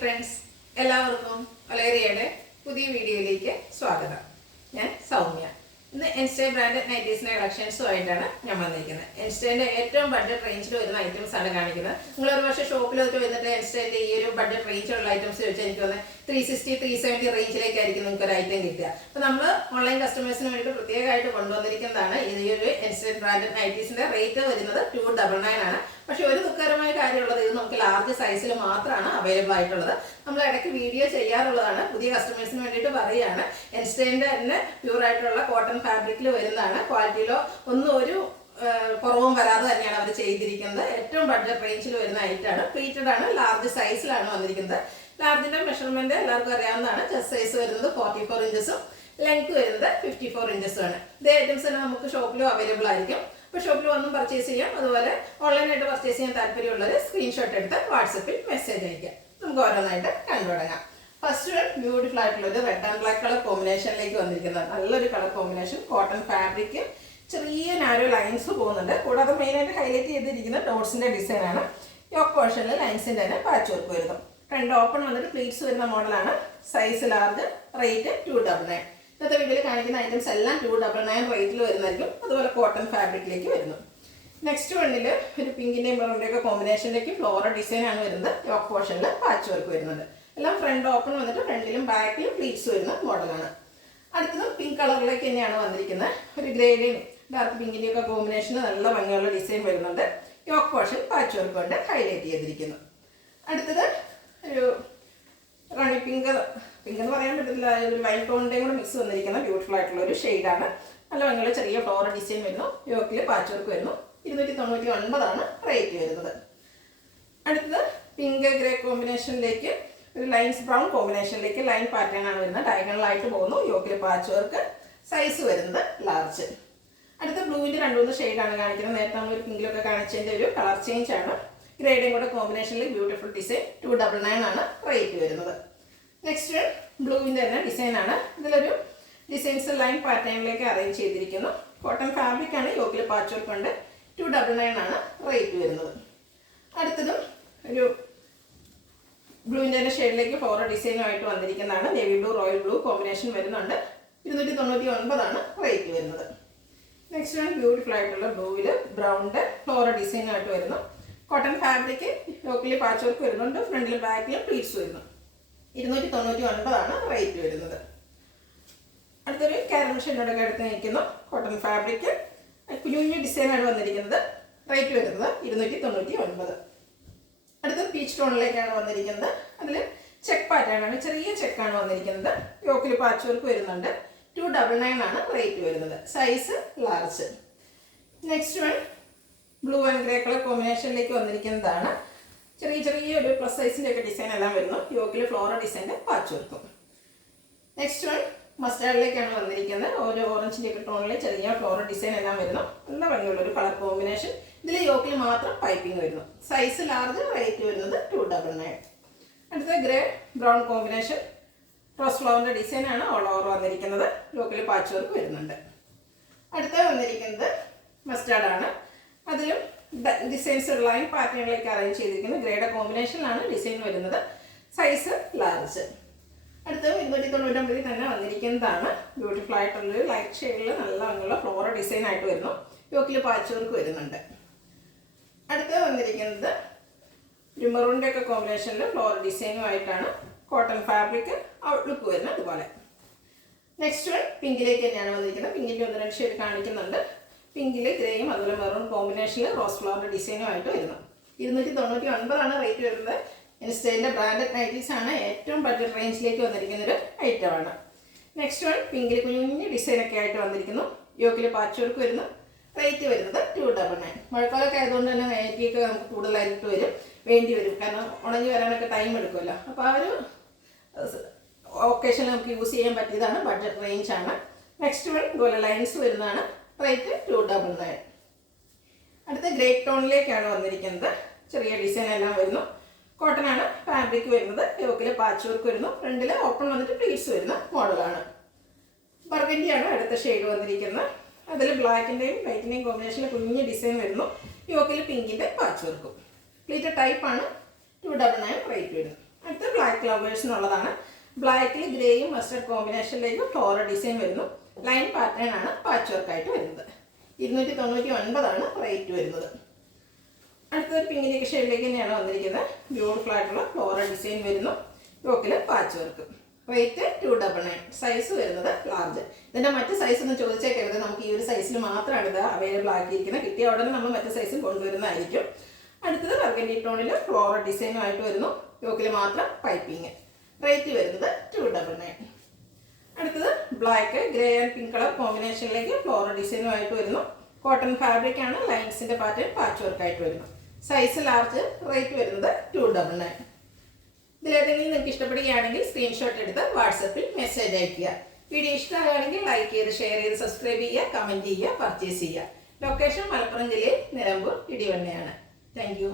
Friends, എല്ലാവർക്കും വലേറിയയുടെ പുതിയ വീഡിയോയിലേക്ക് സ്വാഗതം. ഞാൻ സൗമ്യ. ഇന്ന് എൻസ്റ്റേ ബ്രാൻഡഡ് നൈറ്റീസിന്റെ കളക്ഷൻസുമായിട്ടാണ് ഞാൻ വന്നിരിക്കുന്നത്. എൻസ്റ്റേന്റെ ഏറ്റവും ബഡ്ജറ്റ് റേഞ്ചിൽ വരുന്ന ഐറ്റംസ് ആണ് കാണിക്കുന്നത്. നിങ്ങളൊരു പക്ഷേ ഷോപ്പിലൊക്കെ വന്നിട്ട് എൻസ്റ്റേന്റെ ഈ ഒരു ബഡ്ജറ്റ് റേഞ്ചിലുള്ള ഐറ്റംസ് ചോദിച്ചാൽ എനിക്ക് തോന്നുന്നത് 360-370 റേഞ്ചിലേക്കായിരിക്കും നിങ്ങൾക്ക് ഒരു ഐറ്റം കിട്ടുക. അപ്പോൾ നമ്മൾ ഓൺലൈൻ കസ്റ്റമേഴ്സിന് വേണ്ടിയിട്ട് പ്രത്യേകമായിട്ട് കൊണ്ടുവന്നിരിക്കുന്നതാണ് ഈ ഒരു എൻസ്റ്റേ ബ്രാൻഡഡ് നൈറ്റീസിന്റെ റേറ്റ് വരുന്നത് 299 ആണ്. പക്ഷെ ഒരു ദുഃഖകരമായ കാര്യമുള്ളത്, ഇത് നമുക്ക് ലാർജ് സൈസിൽ മാത്രമാണ് അവൈലബിൾ ആയിട്ടുള്ളത്. നമ്മൾ ഇടയ്ക്ക് വീഡിയോ ചെയ്യാറുള്ളതാണ്. പുതിയ കസ്റ്റമേഴ്സിന് വേണ്ടിയിട്ട് പറയുകയാണ്. എൻസ്റ്റേന്റെ തന്നെ പ്യൂർ ആയിട്ടുള്ള കോട്ടൺ ഫാബ്രിക്കിൽ വരുന്നതാണ്. ക്വാളിറ്റിയിലോ ഒന്നും ഒരു കുറവും വരാതെ തന്നെയാണ് അവർ ചെയ്തിരിക്കുന്നത്. ഏറ്റവും ബഡ്ജറ്റ് റേഞ്ചിൽ വരുന്ന ഐറ്റാണ്. പ്ലീറ്റഡ് ആണ്, ലാർജ് സൈസിലാണ് വന്നിരിക്കുന്നത്. ലാർജിന്റെ മെഷർമെന്റ് എല്ലാവർക്കും അറിയാവുന്നതാണ്. ചെസ്റ്റ് സൈസ് വരുന്നത് 44 ഇഞ്ചസും ലെങ്ത് വരുന്നത് 54 ഇഞ്ചസും ആണ്. ഇതേ ഐറ്റംസ് തന്നെ നമുക്ക് ഷോപ്പിലും അവൈലബിൾ ആയിരിക്കും. അപ്പോൾ ഷോപ്പിൽ വന്നും പർച്ചേസ് ചെയ്യാം. അതുപോലെ ഓൺലൈനായിട്ട് പർച്ചേസ് ചെയ്യാൻ താല്പര്യമുള്ളവർ സ്ക്രീൻഷോട്ട് എടുത്ത് വാട്സപ്പിൽ മെസ്സേജ് അയക്കാം. നമുക്ക് ഓരോന്നായിട്ട് കണ്ടുതുടങ്ങാം. ഫസ്റ്റ് വൺ ബ്യൂട്ടിഫുൾ ആയിട്ടുള്ള ഒരു റെഡ് ആൻഡ് ബ്ലാക്ക് കളർ കോമ്പിനേഷനിലേക്ക് വന്നിരിക്കുന്നത്. നല്ലൊരു കളർ കോമ്പിനേഷൻ. കോട്ടൺ ഫാബ്രിക്, ചെറിയ നാരോ ലൈൻസ് പോകുന്നുണ്ട്. കൂടാതെ മെയിനായിട്ട് ഹൈലൈറ്റ് ചെയ്തിരിക്കുന്ന ഡോട്ട്സിന്റെ ഡിസൈനാണ്. യോക്ക് പോർഷനിൽ ലൈൻസിന്റെ തന്നെ പാച്ച് വർക്ക് വരുന്നു. ഫ്രണ്ട് ഓപ്പൺ വന്നിട്ട് പ്ലീറ്റ്സ് വരുന്ന മോഡലാണ്. Size large, rate 299. ഇന്നത്തെ വീഡിയോയിൽ കാണിക്കുന്ന ഐറ്റംസ് എല്ലാം 299 റേറ്റിൽ വരുന്നതായിരിക്കും. അതുപോലെ കോട്ടൺ ഫാബ്രിക്കിലേക്ക് വരുന്നു. നെക്സ്റ്റ് വണ്ണിൽ ഒരു പിങ്കിന്റെയും മെറൂണിന്റെയും കോമ്പിനേഷനിലേക്ക് ഫ്ലോറൽ ഡിസൈൻ ആണ് വരുന്നത്. യോക്ക് പോർഷനിൽ പാച്ച് വർക്ക് വരുന്നുണ്ട്. എല്ലാം ഫ്രണ്ട് ഓപ്പൺ വന്നിട്ട് ഫ്രണ്ടിലും ബാക്കിലും പ്ലീറ്റ്സ് വരുന്ന മോഡലാണ്. അടുത്തത് പിങ്ക് കളറിലേക്ക് തന്നെയാണ് വന്നിരിക്കുന്നത്. ഒരു ഗ്രേഡിയും ഡാർക്ക് പിങ്കിന്റെയും ഒക്കെ കോമ്പിനേഷന് നല്ല ഭംഗിയുള്ള ഡിസൈൻ വരുന്നുണ്ട്. യോക്ക് പോർഷൻ പാച്ച് വർക്ക് കൊണ്ട് ഹൈലൈറ്റ് ചെയ്തിരിക്കുന്നു. അടുത്തത് ഒരു റാണി പിങ്ക് എന്ന് പറയാൻ പറ്റത്തില്ല, ഒരു വൈറ്റ് ടോണിൻ്റെയും കൂടെ മിക്സ് വന്നിരിക്കുന്ന ബ്യൂട്ടിഫുൾ ആയിട്ടുള്ള ഒരു ഷെയ്ഡാണ്. നല്ല ഭംഗിയുള്ള ചെറിയ ഫ്ലോറൽ ഡിസൈൻ വരുന്നു. യോക്കിൽ പാച്ച് വർക്ക് വരുന്നു. 299 റേറ്റ് വരുന്നത്. അടുത്തത് പിങ്ക് ഗ്രേ കോമ്പിനേഷനിലേക്ക് ഒരു ലൈൻസ് ബ്രൗൺ കോമ്പിനേഷനിലേക്ക് ലൈൻ പാറ്റേൺ ആണ് വരുന്നത്. ഡയഗണലായിട്ട് പോകുന്നു. യോക്കിൽ പാച്ച് വർക്ക്. സൈസ് വരുന്നത് ലാർജ്. അടുത്ത ബ്ലൂവിൻ്റെ 2-3 ഷെയ്ഡാണ് കാണിക്കുന്നത്. നേരത്തെ നമ്മൾ ഒരു പിങ്കിലൊക്കെ കാണിച്ചതിൻ്റെ ഒരു കളർ ചേഞ്ച് ആണ്. ഗ്രേഡും കൂടെ കോമ്പിനേഷനിൽ ബ്യൂട്ടിഫുൾ ഡിസൈൻ. 299 റേറ്റ് വരുന്നത്. നെക്സ്റ്റ് ബ്ലൂവിൻ്റെ തന്നെ ഡിസൈനാണ്. ഇതിലൊരു ഡിസൈൻസ് ലൈൻ പാറ്റേണിലേക്ക് അറേഞ്ച് ചെയ്തിരിക്കുന്നു. കോട്ടൺ ഫാബ്രിക് ആണ്. യോക്കിൽ പാച്ച് വർക്ക് കൊണ്ട് 299 റേറ്റ് വരുന്നത്. അടുത്തതും ഒരു ബ്ലൂവിൻ്റെ തന്നെ ഷെയ്ഡിലേക്ക് ഫ്ലോറൽ ഡിസൈനുമായിട്ട് വന്നിരിക്കുന്നതാണ്. Navy blue, royal blue combination വരുന്നുണ്ട്. 299 റേറ്റ് വരുന്നത്. നെക്സ്റ്റ് വൺ ബ്യൂട്ടിഫുൾ ആയിട്ടുള്ള ബ്ലൂവിൽ ബ്രൗണിൻ്റെ ഫ്ലോറൽ ഡിസൈനായിട്ട് വരുന്നു. കോട്ടൺ ഫാബ്രിക്, യോക്കിൽ പാച്ച് വർക്ക് വരുന്നുണ്ട്. ഫ്രണ്ടിലും ബാക്കിലും പ്ലീറ്റ്സ് വരുന്നു. 299 റേറ്റ് വരുന്നത്. അടുത്തൊരു കാരമൽ ഷെയ്ഡോടൊക്കെ അടുത്ത് നിൽക്കുന്നു. കോട്ടൺ ഫാബ്രിക്, കുഞ്ഞു കുഞ്ഞു ഡിസൈനാണ് വന്നിരിക്കുന്നത്. റേറ്റ് വരുന്നത് 299. അടുത്ത പീച്ച് ടോണിലേക്കാണ് വന്നിരിക്കുന്നത്. അതിൽ ചെക്ക് പാറ്റേൺ ആണ്, ചെറിയ ചെക്കാണ് വന്നിരിക്കുന്നത്. യോക്കിൽ പാച്ച് വർക്ക് വരുന്നുണ്ട്. 299 റേറ്റ് വരുന്നത്. Size large. Next one blue and grey colour കോമ്പിനേഷനിലേക്ക് വന്നിരിക്കുന്നതാണ്. ചെറിയ ഒരു പ്ലസ് സൈസിൻ്റെ ഒക്കെ ഡിസൈൻ എല്ലാം വരുന്നു. യോക്കിൽ ഫ്ലോറൽ ഡിസൈൻ്റെ പാച്ച് വർക്കും. നെക്സ്റ്റ് വൺ മസ്റ്റാർഡിലേക്കാണ് വന്നിരിക്കുന്നത്. ഓരോ ഓറഞ്ചിൻ്റെ ഒക്കെ ടോണിൽ ചെറിയ ഫ്ലോറൽ ഡിസൈൻ എല്ലാം വരുന്നു. നല്ല ഭംഗിയുള്ള ഒരു കളർ കോമ്പിനേഷൻ. ഇതിൽ യോക്കിൽ മാത്രം പൈപ്പിംഗ് വരുന്നു. Size large. റേറ്റ് വരുന്നത് 299. അടുത്ത ഗ്രേ ബ്രൗൺ കോമ്പിനേഷൻ. റോസ് ഫ്ലവറിൻ്റെ ഡിസൈനാണ് ഓൾ ഓവർ വന്നിരിക്കുന്നത്. യോക്കിൽ പാച്ച് വർക്ക് വരുന്നുണ്ട്. അടുത്ത വന്നിരിക്കുന്നത് മസ്റ്റാർഡാണ്. അതിലും ഡിസൈൻസ് ലൈൻ പാറ്റേണിലേക്ക് അറേഞ്ച് ചെയ്തിരിക്കുന്നത്. ഗ്രേയുടെ കോമ്പിനേഷനിലാണ് ഡിസൈൻ വരുന്നത്. Size large. അടുത്തത് 299 തന്നെ വന്നിരിക്കുന്നതാണ്. ബ്യൂട്ടിഫുൾ ആയിട്ടുള്ളൊരു ലൈറ്റ് ഷെയ്ഡിൽ നല്ല ഭംഗിയുള്ള ഫ്ലോറൽ ഡിസൈൻ ആയിട്ട് വരുന്നു. യോക്കിൽ പാച്ച് വർക്ക് വരുന്നുണ്ട്. അടുത്തത് വന്നിരിക്കുന്നത് ഒരു മെറൂണിൻ്റെ ഒക്കെ കോമ്പിനേഷനിൽ ഫ്ലോറൽ ഡിസൈനുമായിട്ടാണ്. കോട്ടൺ ഫാബ്രിക് ഔട്ട്ലുക്ക് വരുന്നത് അതുപോലെ. നെക്സ്റ്റ് വൺ പിങ്കിലേക്ക് തന്നെയാണ് വന്നിരിക്കുന്നത്. പിങ്കിൻ്റെ 1-2 ഷെയ്ഡ് കാണിക്കുന്നുണ്ട്. പിങ്കിൽ ഗ്രേയും അതുപോലെ മെറൂൺ കോമ്പിനേഷനിൽ റോസ് ഫ്ലവറിൻ്റെ ഡിസൈനുമായിട്ട് വരുന്നു. 299 റേറ്റ് വരുന്നത്. ഇൻസ്റ്റേൻ്റെ ബ്രാൻഡഡ് നൈറ്റീസ് ആണ്. ഏറ്റവും ബഡ്ജറ്റ് റേഞ്ചിലേക്ക് വന്നിരിക്കുന്നൊരു ഐറ്റമാണ്. നെക്സ്റ്റ് വൺ പിങ്കിൽ കുഞ്ഞു ഡിസൈനൊക്കെ ആയിട്ട് വന്നിരിക്കുന്നു. യോക്കിൽ പാച്ച് വർക്ക് വരുന്നു. റേറ്റ് വരുന്നത് 299. മഴക്കാലമൊക്കെ ആയതുകൊണ്ട് തന്നെ നൈറ്റിയൊക്കെ നമുക്ക് കൂടുതലായിട്ട് വേണ്ടി വരും. കാരണം ഉണങ്ങി വരാനൊക്കെ ടൈം എടുക്കുമല്ലോ. അപ്പോൾ ആ ഒരു ഒക്കേഷനിൽ നമുക്ക് യൂസ് ചെയ്യാൻ പറ്റിയതാണ്. ബഡ്ജറ്റ് റേഞ്ചാണ്. നെക്സ്റ്റ് വൺ ഇതുപോലെ ലൈൻസ് വരുന്നതാണ്. റേറ്റ് 299. അടുത്ത ഗ്രേ ടോണിലേക്കാണ് വന്നിരിക്കുന്നത്. ചെറിയ ഡിസൈൻ എല്ലാം വരുന്നു. കോട്ടൺ ആണ് ഫാബ്രിക് വരുന്നത്. യോക്കിൽ പാച്ച് വർക്ക് വരുന്നു. ഫ്രണ്ടിൽ ഓപ്പൺ വന്നിട്ട് പ്ലീറ്റ്സ് വരുന്ന മോഡലാണ്. ബർഗൻഡിയാണ് അടുത്ത ഷെയ്ഡ് വന്നിരിക്കുന്നത്. അതിൽ ബ്ലാക്കിൻ്റെയും വൈറ്റിൻ്റെയും കോമ്പിനേഷനിൽ കുഞ്ഞ് ഡിസൈൻ വരുന്നു. യോക്കിൽ പിങ്കിൻ്റെ പാച്ച് വർക്കും. പ്ലീറ്റഡ് ടൈപ്പാണ്. 299 റേറ്റ് വരും. അടുത്ത ബ്ലാക്ക് ലവേഴ്സിനുള്ളതാണ്. ബ്ലാക്കിൽ ഗ്രേയും മസ്റ്റർഡ് കോമ്പിനേഷനിലേക്ക് ഫ്ലോറൽ ഡിസൈൻ വരുന്നു. ലൈൻ പാറ്റേൺ ആണ് പാച്ച് വർക്കായിട്ട് വരുന്നത്. 299 റേറ്റ് വരുന്നത്. അടുത്തൊരു പിങ്കിലേക്ക് ഷെയ്ഡിലേക്ക് തന്നെയാണ് വന്നിരിക്കുന്നത്. ബ്യൂട്ടിഫുൾ ആയിട്ടുള്ള ഫ്ലോറൽ ഡിസൈൻ വരുന്നു. യോക്കിൽ പാച്ച് വർക്ക്. റേറ്റ് 299. സൈസ് വരുന്നത് ലാർജ്. ഇതിൻ്റെ മറ്റ് സൈസ് ഒന്നും ചോദിച്ചേക്കരുത്. നമുക്ക് ഈ ഒരു സൈസിൽ മാത്രമാണ് ഇത് അവൈലബിൾ ആക്കിയിരിക്കുന്നത്. കിട്ടിയ ഉടനെ നമ്മൾ മറ്റ് സൈസും കൊണ്ടുവരുന്നതായിരിക്കും. അടുത്തത് ബർഗൻഡി ടോണിൽ ഫ്ലോറൽ ഡിസൈനുമായിട്ട് വരുന്നു. യോക്കിൽ മാത്രം പൈപ്പിങ്. റേറ്റ് വരുന്നത് 299. അടുത്തത് black grey and pink colour കോമ്പിനേഷനിലേക്ക് ഫ്ലോറൽ ഡിസൈനുമായിട്ട് വരുന്നു. കോട്ടൺ ഫാബ്രിക് ആണ്. ലൈൻസിൻ്റെ പാറ്റേൺ പാച്ച് വർക്കായിട്ട് വരുന്നു. Size large. റേറ്റ് വരുന്നത് 299. ഇതിലേതെങ്കിലും നിങ്ങൾക്ക് ഇഷ്ടപ്പെടുകയാണെങ്കിൽ സ്ക്രീൻഷോട്ട് എടുത്ത് വാട്സപ്പിൽ മെസ്സേജ് അയയ്ക്കുക. വീഡിയോ ഇഷ്ടമാണെങ്കിൽ ലൈക്ക് ചെയ്ത് ഷെയർ ചെയ്ത് സബ്സ്ക്രൈബ് ചെയ്യുക, കമൻറ്റ് ചെയ്യുക, പർച്ചേസ് ചെയ്യുക. ലൊക്കേഷൻ മലപ്പുറം ജില്ലയിൽ നിലമ്പൂർ ഇടിവണ്ണയാണ്. Thank you.